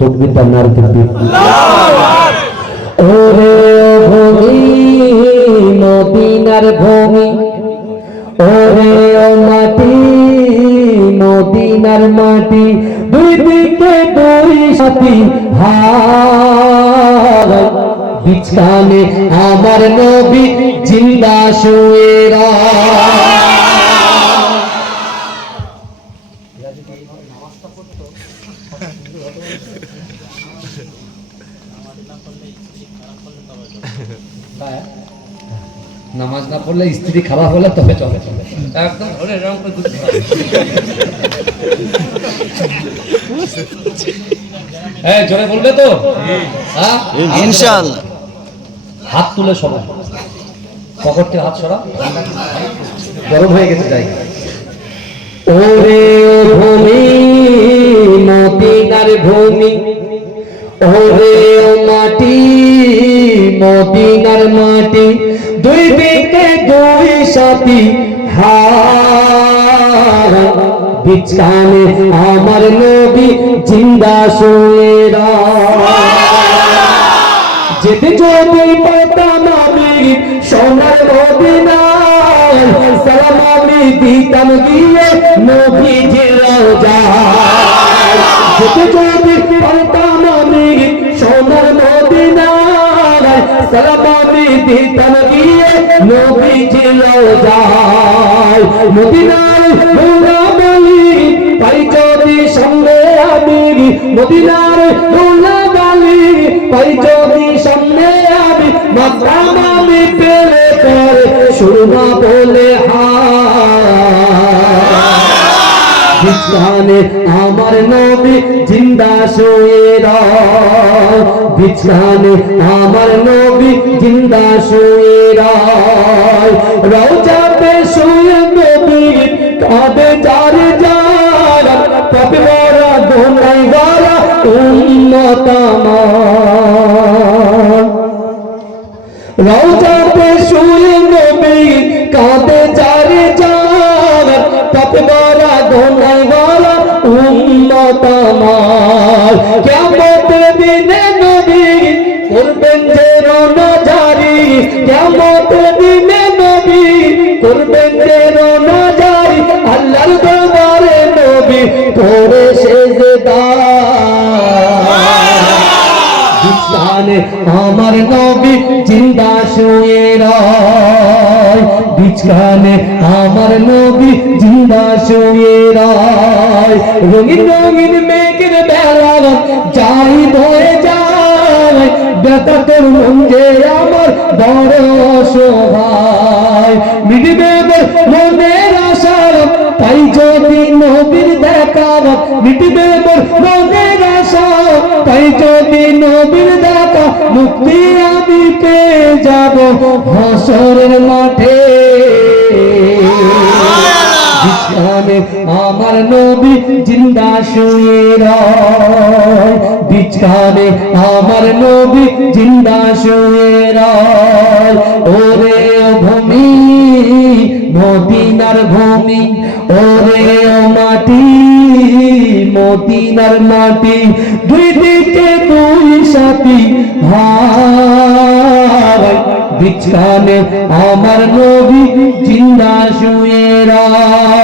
তকবির তার নার তকবির। ওরে ভূমি, মদিনার ভূমি, ওরে ও মাটি, মদিনার মাটি, দুই দিকে দুই সাথী বিছানে আমার নবী জিন্দা শুয়েরা নামাজ না পড়লে স্ত্রী খারাপ হলে তবে চলে চলে। একদম ধরে এরকম করে হ্যাঁ জোরে বলবে তো? হ্যাঁ? ইনশাআল্লাহ হাত তুলে সরা। পকেট থেকে হাত সরা গরম হয়ে গেছে জায়গা ওরে ভূমি। ভূমি। ওরে ও মাটি, মদিনার মাটি, দুই দিকে দুই সাথী, হার। বিছানে আমার নবী জিন্দা শুয়েরা যেতে যদি পেতাম আমি সোনার মদিনায়, সালাম দিতাম গিয়ে নবী যায় যেতে যদি আমি সোনার মদিনায় সালাম দিতাম গিয়ে নবী যায়। মদিনায় মোরা বলি যদি সঙ্গে আমি। মদিনার মোলা বলি যদি সামনে আমি। আমি পেলে করে সুরমা বলে বিছানে আমার নবী জিন্দা শুয়ে বিছানে আমার নবী জিন্দা শুয়ে রয়। রওজাতে শুয়ে নবী কাঁদে করবেন যে রওনা জারি কিয়ামতের দিনে নবী। করবেন যে রওনা জারি আল্লাহর দরবারে নবী। করে সেজদা। বিছানে আমার নবী জিন্দা শুয়ে রয়। বিছানে আমার নবী জিন্দা শুয়ে রয়। রঙিন রঙিন মেঘের বেলা যাই ধরে যায় ব্যথা তোর মন যে আমার বড় সহায় মিটবে মনের আশা তাই যদি নবীর দেখা মিটবে মনের আশা তাই যদি নবীর দেখা, মুক্তি আমি পেয়ে যাব হাসরের মাঠে। আমার নবী জিন্দা শুয়ে রয়। বিছানে আমার নবী জিন্দা শুয়ে রয়। ওরে ভূমি, মদিনার ভূমি, ওরে মাটি, মদিনার মাটি, দুই দিকে দুই সাথী হার বিছানে আমার নবী জিন্দা শুয়ে রায়।